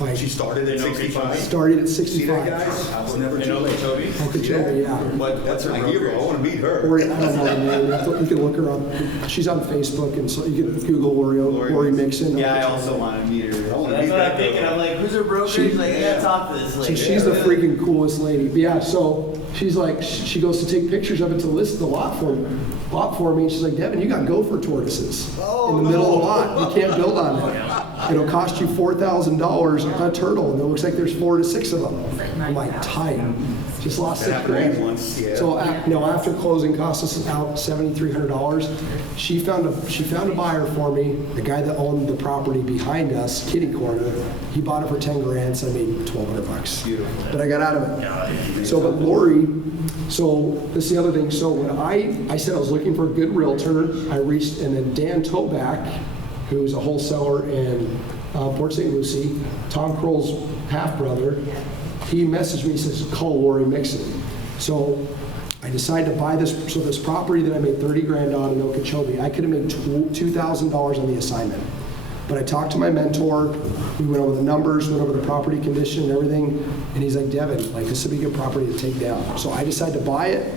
Like, She started at 65. started at See that, 65. guys? I was never In too late. Okeechobee? Okeechobee, yeah. But that's her hero. I want to meet her. Lori, I don't know her name. You can look her up. She's on Facebook, and so you can Google Lori Mixon. Yeah, I also want to meet her. I wanna That's meet what that I'm thinking. girl. I'm like, who's her broker? She's like, I gotta talk to this So lady. she's the freaking coolest lady. But yeah, so she's like, she goes to take pictures of it to list the lot for me. And she's like, Devin, you got gopher tortoises in the middle of the lot. You can't build on it. It'll cost you $4,000 a turtle, and it looks like there's 4 to 6 of them. I'm like, tight. Just lost That happened to me once, yeah. So after closing cost us out $7,300. She found a buyer for me. The guy that owned the property behind us, Kitty Corner, he bought it for 10 grand, so I made $1,200. Beautiful. But I got out of it. So, but Lori, so this is the other thing. So when I said I was looking for a good realtor, I reached, and then Dan Toback, who's a wholesaler in Port St. Lucie, Tom Kroll's half brother, he messaged me, he says, call Lori Mixon. So I decided to buy this property that I made 30 grand on in Okeechobee. I could have made $2,000 on the assignment. But I talked to my mentor, we went over the numbers, went over the property condition and everything, and he's like, Devin, like, this would be a good property to take down. So I decided to buy it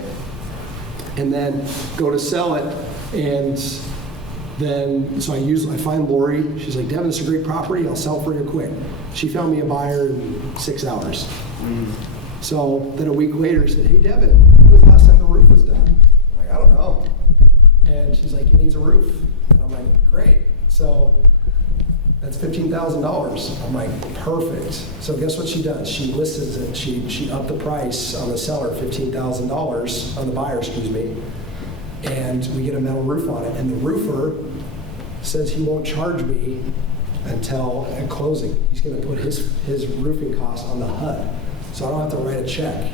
and then go to sell it, and then, so I find Lori, she's like, Devin, this is a great property, I'll sell for you quick. She found me a buyer in 6 hours. So then a week later, she said, hey, Devin, when was the last time the roof was done? I'm like, I don't know. And she's like, it needs a roof. And I'm like, great. So that's $15,000. I'm like, perfect. So guess what she does? She lists it. She upped the price on the seller, $15,000, on the buyer, excuse me. And we get a metal roof on it. And the roofer says he won't charge me until at closing. He's going to put his roofing cost on the HUD. So I don't have to write a check.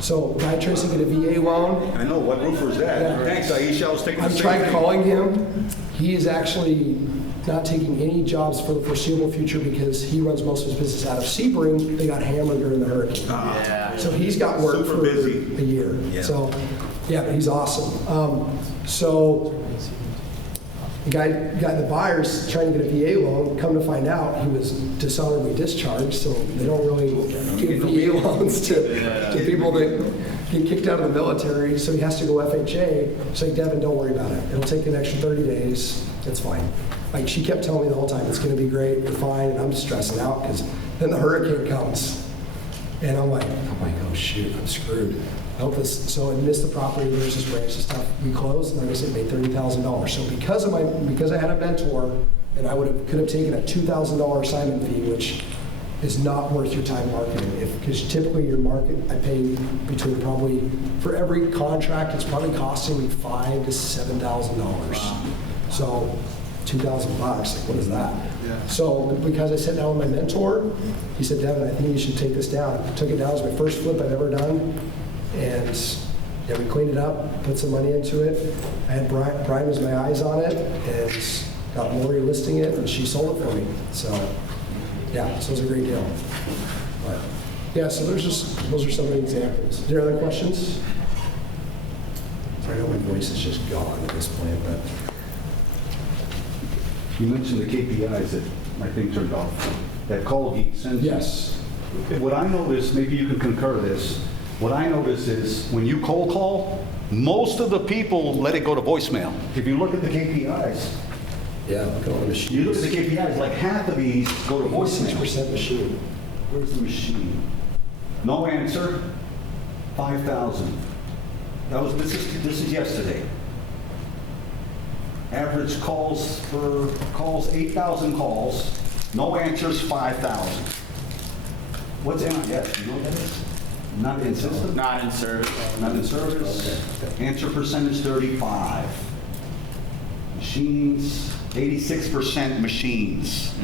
So guy tries to get a VA loan. I know. What roofer is that? Yeah. Thanks, Aisha. I was thinking the I've same tried thing. calling him. He is actually not taking any jobs for the foreseeable future because he runs most of his business out of Sebring. They got hammered during the hurricane. Yeah. So he's got work Super for busy. a year. Yeah. So, yeah, but he's awesome. So the buyer's trying to get a VA loan. Come to find out, he was dishonorably discharged, so they don't really give VA loans to people that get kicked out of the military, so he has to go FHA. It's like, Devin, don't worry about it. It'll take an extra 30 days. It's fine. Like, she kept telling me the whole time, it's going to be great, you're fine, and I'm stressing out because then the hurricane comes. And I'm like, oh shoot, I'm screwed. I hope this, so I missed the property, there's this branch and stuff. We closed, and like I said, made $30,000. So because I had a mentor, and could have taken a $2,000 assignment fee, which is not worth your time marketing. Because typically your market, I pay between probably, for every contract, it's probably costing me $5,000 to $7,000. So $2,000, like, what is that? Yeah. So because I sat down with my mentor, he said, Devin, I think you should take this down. I took it down. It was my first flip I've ever done. And yeah, we cleaned it up, put some money into it. I had Brian was my eyes on it, and got Lori listing it, and she sold it for me. So yeah, so it was a great deal. But yeah, so those are some of the examples. Is there other questions? Sorry, I know my voice is just gone at this point, but You mentioned the KPIs that I think turned off, that call geek sends. yes. What I notice, maybe you can concur this, what I notice is when you cold call, most of the people let it go to voicemail. If you look at the KPIs, Yeah, look at all the machines. you look at the KPIs, like half of these go to voicemail. 6% machine. Where's the machine? No answer, 5,000. This is yesterday. Average calls, 8,000 calls, no answers, 5,000. What's MIS? You know what that is? Not in system? Not in service. Not in service. Answer percentage 35. Machines, 86% machines.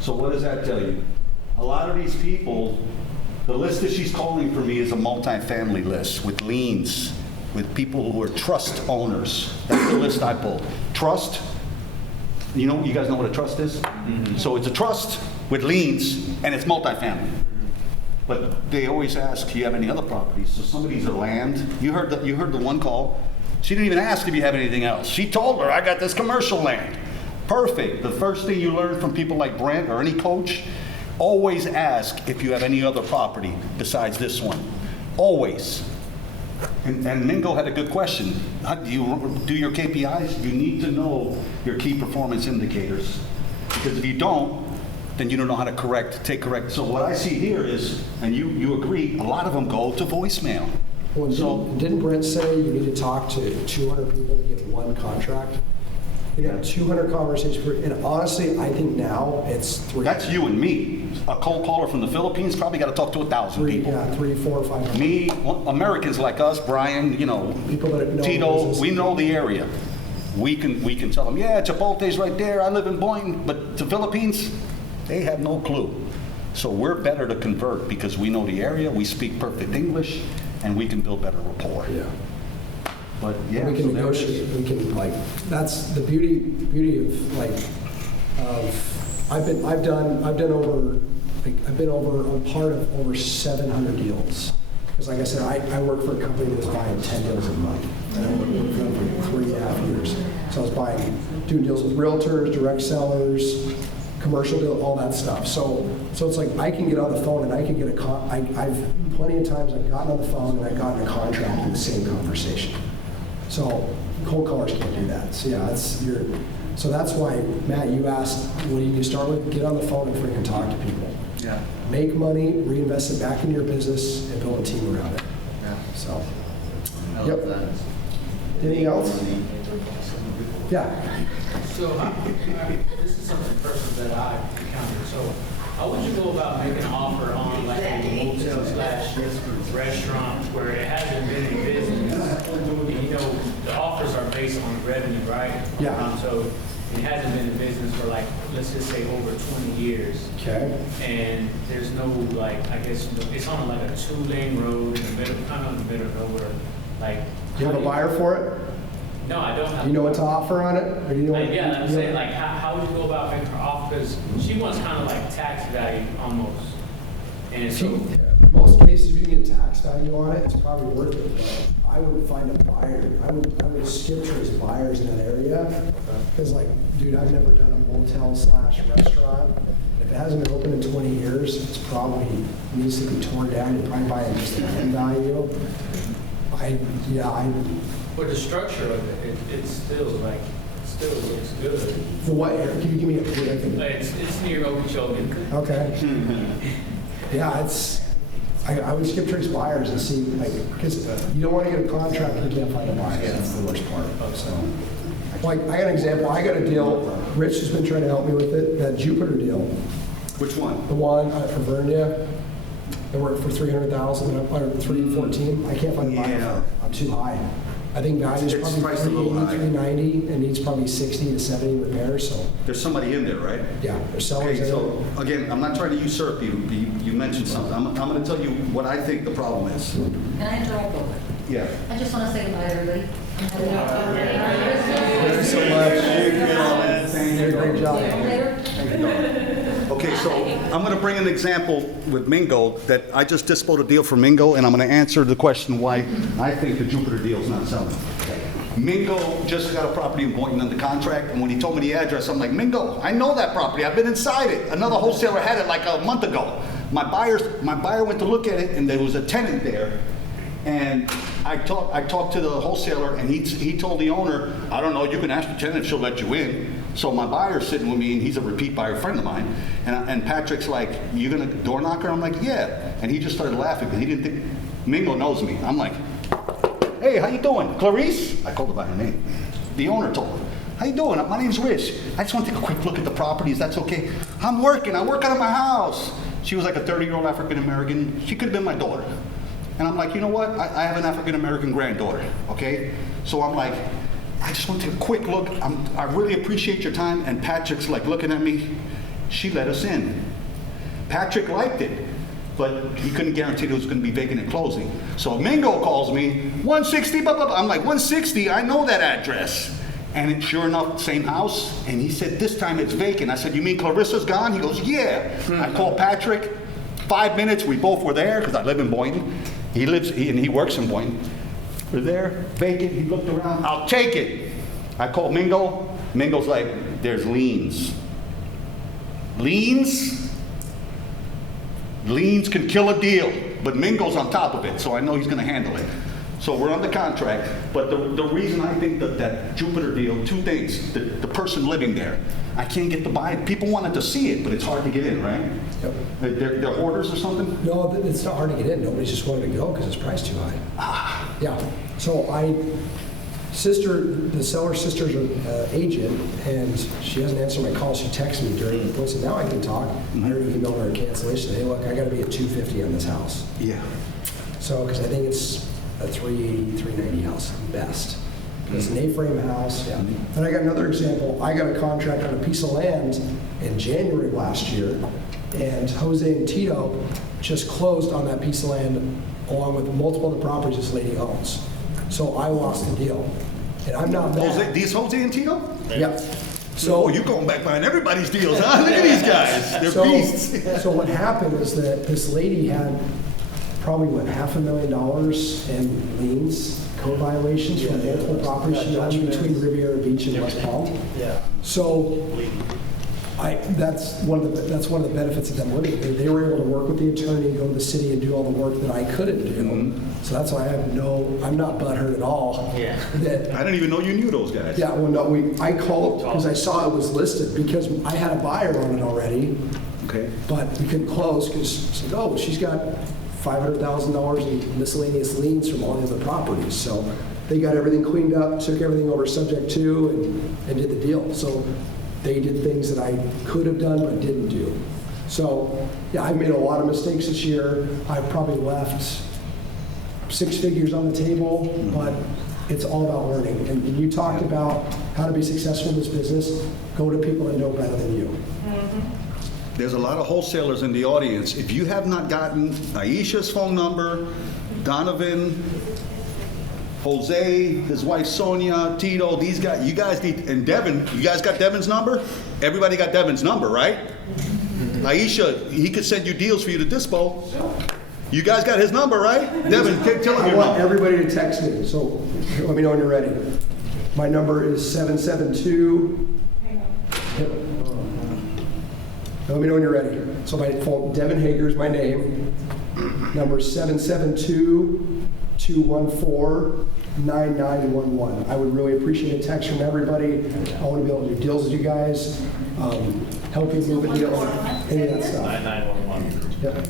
So what does that tell you? A lot of these people, the list that she's calling for me is a multifamily list with liens, with people who are trust owners. That's the list I pulled. Trust, you guys know what a trust is? So it's a trust with liens, and it's multifamily. But they always ask, do you have any other properties? So somebody's a land. You heard the one call. She didn't even ask if you have anything else. She told her, I got this commercial land. Perfect. The first thing you learn from people like Brent or any coach Always ask if you have any other property besides this one. Always. And Mingo had a good question. How do you do your KPIs? You need to know your key performance indicators. Because if you don't, then you don't know how to take correct. So what I see here is, and you agree, a lot of them go to voicemail. Well, didn't Brent say you need to talk to 200 people to get one contract? You got 200 conversations per, and honestly, I think now it's 3. That's you and me. A cold caller from the Philippines probably got to talk to 1,000 people. Yeah, 3, 4, 500. Me, Americans like us, Brian, People that know Tito, business. we know the area. We can tell them, yeah, Chipotle's right there. I live in Boynton, but the Philippines, they have no clue. So we're better to convert because we know the area, we speak perfect English, and we can build better rapport. Yeah. But yeah, We can so there it is. negotiate, we can that's the beauty of I've been over, I'm part of over 700 deals. Because like I said, I work for a company that's buying 10 deals a month. And I worked for them for 3.5 years. So I was doing deals with realtors, direct sellers, commercial deal, all that stuff. So it's like I can get on the phone and I can get I've plenty of times I've gotten on the phone and I've gotten a contract in the same conversation. So cold callers can't do that. So yeah, so that's why, Matt, you asked, what do you start with? Get on the phone and freaking talk to people. Yeah. Make money, reinvest it back into your business, and build a team around it. Yeah. So, I Yep. love that. anything else? Yeah. So, this is something personal that I encountered. So, how would you go about making an offer on like a motel slash restaurant where it hasn't been in business? And, the offers are based on revenue, right? Yeah. So, it hasn't been in business for like, let's just say over 20 years. Okay. And there's no I guess, it's on like a 2-lane road in the middle, kind of in the middle of nowhere. Like, Do you have a buyer for it? No, I don't have. Do you know what to offer on it? Or do you know what, Yeah, I'm saying, like, how would you go about making her offer? Because she wants kind of like tax value almost. And so, most cases, if you can get tax value on it, it's probably worth it. But I would find a buyer. I would skip trace buyers in that area. Because, like, dude, I've never done a motel slash restaurant. If it hasn't been open in 20 years, it's probably needs to be torn down. You're probably buying just the land value. but the structure of it, it's still like, still looks good. The what area? Can you give me a Like, it's near Okeechobee. Okay. Yeah, I would skip trace buyers and see, like, because you don't want to get a contract and you can't find a buyer. That's the worst part. So, like, I got an example. I got a deal. Rich has been trying to help me with it. That Jupiter deal, Which one? the one for Vernia, that worked for 300,000 or 314. I can't find a buyer for it. I'm too high. I think value's It's probably priced a little 380, high. 390, and needs probably 60 to 70 repairs. So, There's somebody in there, right? yeah, there's sellers Okay, in so it. again, I'm not trying to usurp you. You mentioned something. I'm going to tell you what I think the problem is. Can I interrupt real quick? Yeah. I just want to say goodbye to everybody. Thank you so much. You did a great job. Later. Okay, so I'm going to bring an example with Mingo that I just disposed a deal for Mingo, and I'm going to answer the question why I think the Jupiter deal is not selling. Mingo just got a property in Boynton under contract, and when he told me the address, I'm like, Mingo, I know that property. I've been inside it. Another wholesaler had it like a month ago. My buyer went to look at it, and there was a tenant there. And I talked to the wholesaler, and he told the owner, I don't know, you can ask the tenant if she'll let you in. So my buyer's sitting with me, and he's a repeat buyer friend of mine. And Patrick's like, you gonna door knock her? I'm like, yeah. And he just started laughing because he didn't think, Mingo knows me. I'm like, hey, how you doing? Clarice? I called her by her name. The owner told her, how you doing? My name's Rich. I just want to take a quick look at the properties. That's okay. I'm working. I work out of my house. She was like a 30-year-old African-American. She could have been my daughter. And I'm like, you know what? I have an African-American granddaughter, okay? So I'm like, I just want to take a quick look. I really appreciate your time. And Patrick's like looking at me. She let us in. Patrick liked it, but he couldn't guarantee it was going to be vacant at closing. So Mingo calls me, 160, blah, blah, blah. I'm like, 160? I know that address. And sure enough, same house. And he said, this time it's vacant. I said, you mean Clarissa's gone? He goes, yeah. I called Patrick. 5 minutes, we both were there because I live in Boynton. He works in Boynton. We're there, vacant. He looked around. I'll take it. I called Mingo. Mingo's like, there's liens. Liens? Liens can kill a deal, but Mingo's on top of it, so I know he's gonna handle it. So we're under contract, but the reason I think that Jupiter deal, two things. The person living there, I can't get to buy it. People wanted to see it, but it's hard to get in, right? Yep. They're hoarders or something? No, it's not hard to get in. Nobody's just wanted to go because it's priced too high. Yeah. So the seller's sister's an agent, and she doesn't answer my calls. She texts me during the post, and now I can talk. I already emailed her a cancellation. Hey, look, I got to be at 250 on this house. Yeah. So, because I think it's a 380, 390 house best. It's an A-frame house. Yeah. And I got another example. I got a contract on a piece of land in January of last year, and Jose and Tito just closed on that piece of land along with multiple of the properties this lady owns. So I lost the deal. And I'm not mad. These Jose and Tito? Yep. So you're going back behind everybody's deals, huh? Look at these guys. They're beasts. So what happened is that this lady had probably, $500,000 in liens, code violations from multiple properties she owned between Riviera Beach and West Palm. Yeah. So that's one of the benefits of them living there. They were able to work with the attorney, go to the city, and do all the work that I couldn't do. So that's why I'm not butthurt at all. Yeah. That, I didn't even know you knew those guys. yeah, well, no, I called because I saw it was listed because I had a buyer on it already, Okay. but we couldn't close because I said, oh, she's got $500,000 in miscellaneous liens from all the other properties. So they got everything cleaned up, took everything over subject to, and did the deal. So they did things that I could have done but didn't do. So yeah, I made a lot of mistakes this year. I probably left 6 figures on the table, but it's all about learning. And you talked about how to be successful in this business. Go to people that know better than you. There's a lot of wholesalers in the audience. If you have not gotten Aisha's phone number, Donovan, Jose, his wife Sonia, Tito, these guys, you guys need, and Devin, you guys got Devin's number? Everybody got Devin's number, right? Aisha, he could send you deals for you to dispo. You guys got his number, right? Devin, tell him I your want number. everybody to text me, so let me know when you're ready. My number is 772. Let me know when you're ready. So my phone, Devin Hager is my name. Number 772-214-9911. I would really appreciate a text from everybody. I want to be able to do deals with you guys, help you move a deal, any of that stuff. 9911. Yep.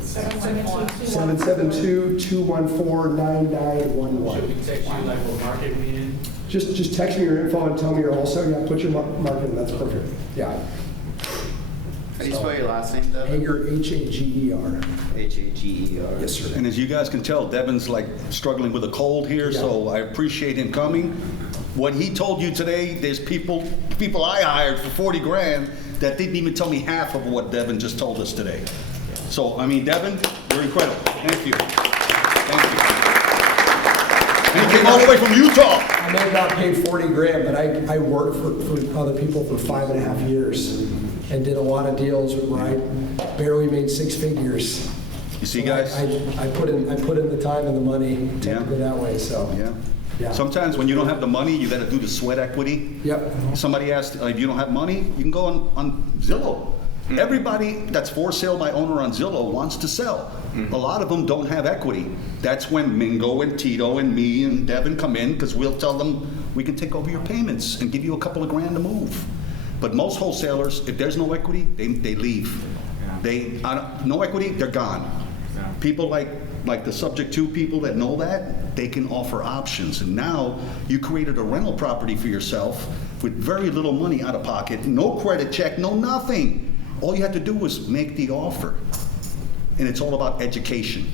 772-214-9911. Should we text you like what market we in? Just text me your info and tell me your wholesale. Yeah, put your market in. That's perfect. Yeah. How do you spell your last name, Devin? Hager, Hager. Hager. Yes, sir. And as you guys can tell, Devin's like struggling with a cold here, so I appreciate him coming. What he told you today, there's people I hired for 40 grand that didn't even tell me half of what Devin just told us today. So, I mean, Devin, you're incredible. Thank you. Thank you. And he came all the way from Utah. I may have not paid 40 grand, but I worked for other people for 5.5 years and did a lot of deals where I barely made 6 figures. You see, guys? I put in the time and the money to go that way. So Yeah. Yeah. Sometimes when you don't have the money, you got to do the sweat equity. Yep. Somebody asked, if you don't have money, you can go on Zillow. Everybody that's for sale by owner on Zillow wants to sell. A lot of them don't have equity. That's when Mingo and Tito and me and Devin come in because we'll tell them we can take over your payments and give you a couple of grand to move. But most wholesalers, if there's no equity, they leave. No equity, they're gone. People like the subject to people that know that, they can offer options. And now you created a rental property for yourself with very little money out of pocket, no credit check, no nothing. All you have to do is make the offer. And it's all about education.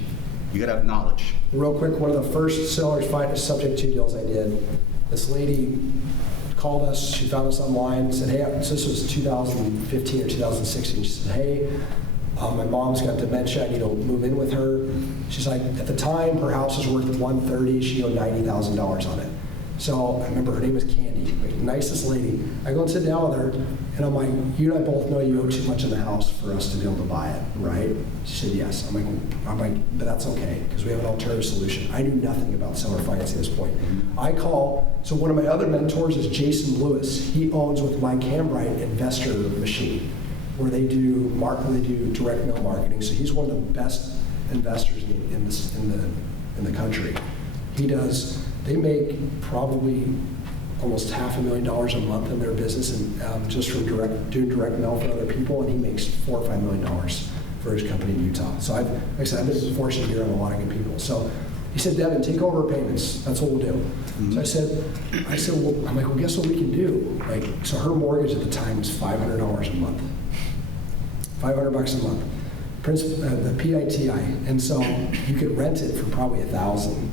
You gotta have knowledge. Real quick, one of the first sellers find subject to deals I did, this lady called us, she found us online, said, hey, so this was 2015 or 2016, she said, hey, my mom's got dementia, I need to move in with her. She's like, at the time, her house was worth $130, she owed $90,000 on it. So I remember her name was Candy, like, nicest lady. I go and sit down with her, and I'm like, you and I both know you owe too much in the house for us to be able to buy it, right? She said, yes. I'm like, but that's okay, because we have an alternative solution. I knew nothing about seller financing at this point. So one of my other mentors is Jason Lewis. He owns with my Cambright investor machine. where they do direct mail marketing. So he's one of the best investors in the country. They make probably almost $500,000 a month in their business, and just from doing direct mail for other people, and he makes $4 or $5 million for his company in Utah. So like I said, I've been fortunate here on a lot of good people. So he said, Devin, take over payments. That's what we'll do. So I said, well, I'm like, well, guess what we can do? Like, so her mortgage at the time was $500 a month, $500 a month, the PITI, and so you could rent it for probably $1,000,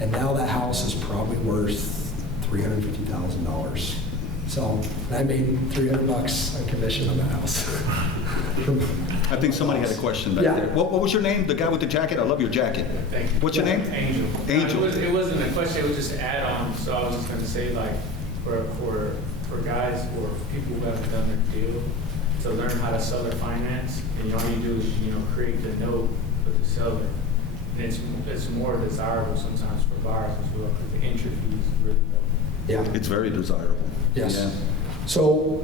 and now that house is probably worth $350,000. So I made $300 on commission on the house. I think somebody had a question back Yeah. there. What was your name? The guy with the jacket? I love your jacket. Thank you. What's your name? Angel. Angel. It wasn't a question, it was just an add-on, so I was just gonna say, like, for guys or people who haven't done their deal, to learn how to sell their finance, and all you do is, create the note with the seller. And it's more desirable sometimes for buyers as well, because the entry fee is really low. Yeah. It's very desirable. Yes. Yeah. So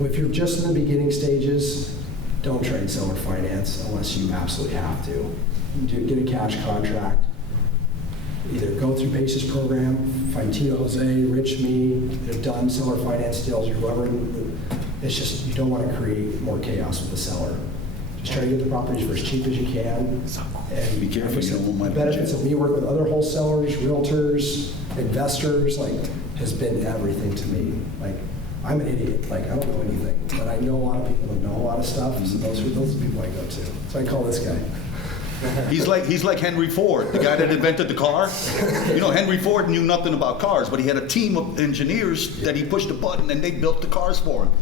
if you're just in the beginning stages, don't trade seller finance unless you absolutely have to. Get a cash contract. Either go through Pace's program, find Tito, Jose, Rich, me, they've done seller finance deals, or whoever. It's just, you don't want to create more chaos with the seller. Just try to get the properties for as cheap as you can. And Be careful, like I you don't said, want my the benefits of me working with other wholesalers, realtors, investors, has been everything to me. I'm an idiot. I don't know anything, but I know a lot of people that know a lot of stuff. So those are the people I go to. So I call this guy. He's like Henry Ford, the guy that invented the car. Henry Ford knew nothing about cars, but he had a team of engineers that he pushed a button and they built the cars for him.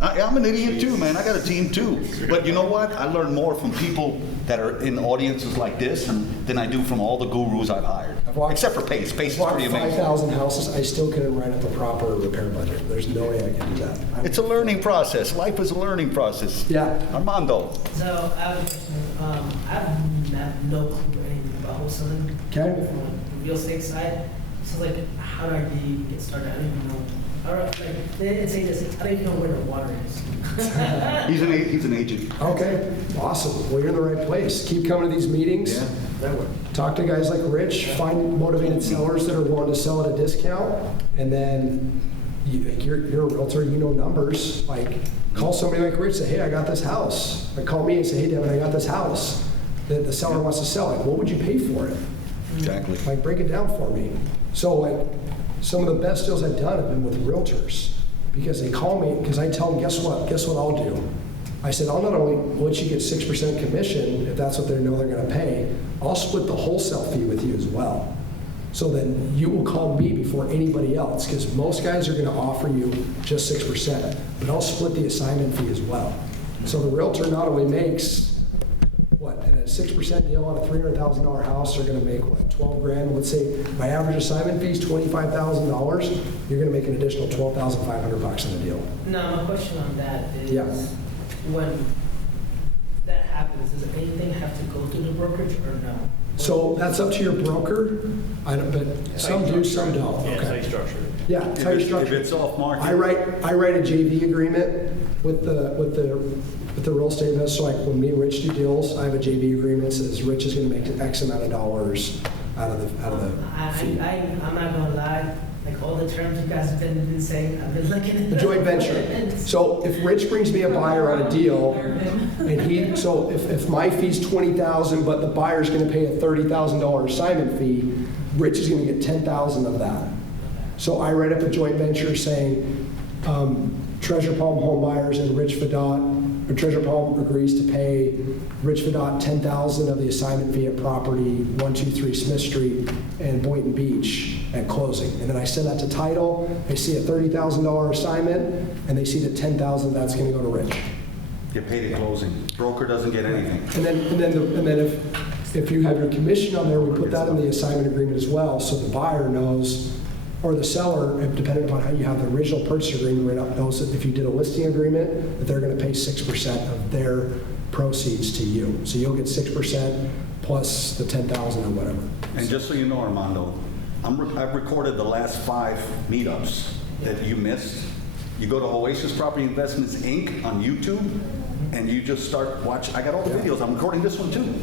I'm an idiot too, man. I got a team too. But you know what? I learn more from people that are in audiences like this than I do from all the gurus I've hired. Except for Pace. Pace is pretty amazing. 5,000 houses. I still couldn't write up a proper repair budget. There's no way I can do that. It's a learning process. Life is a learning process. Yeah. Armando. So I have a question. I have no clue anything about wholesaling. Okay. From the real estate side. So how do I get started? I don't even know. It's say this. I don't even know where the water is. He's an agent. Okay. Awesome. Well, you're in the right place. Keep coming to these meetings. That way. Talk to guys like Rich. Find motivated sellers that are willing to sell at a discount. And then you're a realtor. You know numbers. Call somebody like Rich. Say, hey, I got this house. Call me and say, hey, Devin, I got this house that the seller wants to sell. What would you pay for it? Exactly. Break it down for me. So some of the best deals I've done have been with realtors, because they call me, because I tell them, guess what I'll do? I said, I'll not only let you get 6% commission, if that's what they know they're going to pay, I'll split the wholesale fee with you as well. So then you will call me before anybody else, because most guys are going to offer you just 6%, but I'll split the assignment fee as well. So the realtor not only makes, in a 6% deal on a $300,000 house, they're going to make, 12 grand? Let's say my average assignment fee is $25,000. You're going to make an additional $12,500 on the deal. No, my question on that is, Yeah. when that happens, does anything have to go through the brokerage or no? So that's up to your broker, but some do, some don't. Yeah, it's how you Okay. structure it. Yeah, it's how you If structure it. it's off market. I write a JV agreement with the real estate investor. So when me and Rich do deals, I have a JV agreement that says Rich is going to make X amount of dollars out of the fee. I'm not gonna lie. All the terms you guys have been saying, I've been looking at A joint venture. So if Rich brings me a buyer on a deal, and if my fee's $20,000, but the buyer's going to pay a $30,000 assignment fee, Rich is going to get $10,000 of that. So I write up a joint venture saying, Treasure Palm Home Buyers and Rich Vidot, or Treasure Palm agrees to pay Rich Vidot $10,000 of the assignment fee at property 123 Smith Street and Boynton Beach at closing. And then I send that to title. They see a $30,000 assignment, and they see the $10,000 that's going to go to Rich. Get paid at closing. Broker doesn't get anything. And then if you have your commission on there, we put that in the assignment agreement as well, so the buyer knows, or the seller, depending upon how you have the original purchase agreement right up, knows that if you did a listing agreement, that they're going to pay 6% of their proceeds to you. So you'll get 6% plus the $10,000 or whatever. And just so you know, Armando, I've recorded the last 5 meetups that you missed. You go to Oasis Property Investments, Inc. on YouTube, and you just start watch. I got all the videos. I'm recording this one too.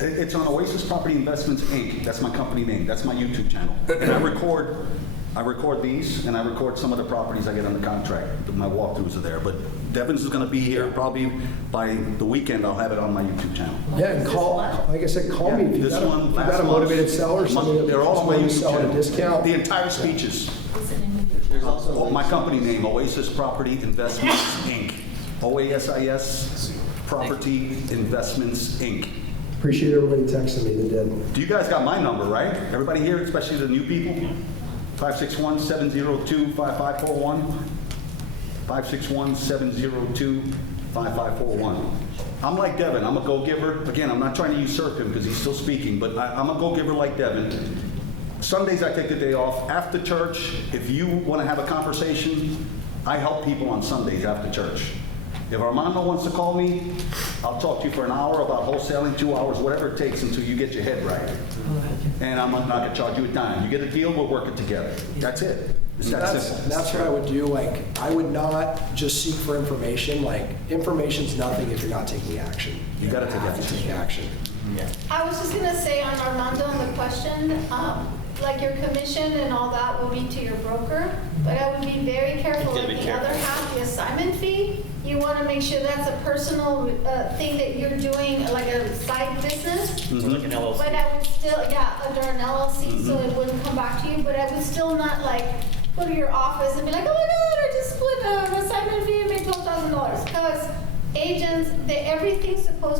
It's on Oasis Property Investments, Inc. That's my company name. That's my YouTube channel. And I record these, and I record some of the properties I get under contract. My walkthroughs are there. But Devin's is going to be here probably by the weekend. I'll have it on my YouTube channel. Yeah, and call, like I said, call me if you This got one, a, you last got a month, motivated seller, somebody that they're all on my wants to YouTube sell at a channel. discount. The entire speeches. There's also. My company name, Oasis Property Investments, Inc. OASIS Property Investments, Inc. Appreciate everybody texting me that did. Do you guys got my number, right? Everybody here, especially the new people? 561-702-5541. 561-702-5541. I'm like Devin. I'm a go-giver. Again, I'm not trying to usurp him because he's still speaking, but I'm a go-giver like Devin. Sundays I take the day off. After church, if you want to have a conversation, I help people on Sundays after church. If Armando wants to call me, I'll talk to you for an hour about wholesaling, 2 hours, whatever it takes until you get your head right. And I'm not going to charge you a dime. You get a deal, we'll work it together. That's it. It's that simple. That's what I would do. Like, I would not just seek for information. Like, information's nothing if you're not taking action. You gotta take have to action. take action. I was just gonna say on Armando on the question, like your commission and all that will be to your broker, but I would be very careful. Like the other half, the assignment fee, you wanna make sure that's a personal thing that you're doing, like a side business. Like an LLC. But I would still, under an LLC, so it wouldn't come back to you, but I would still not like go to your office and be like, oh my God, I just split an assignment fee and made $12,000. Because agents, everything's supposed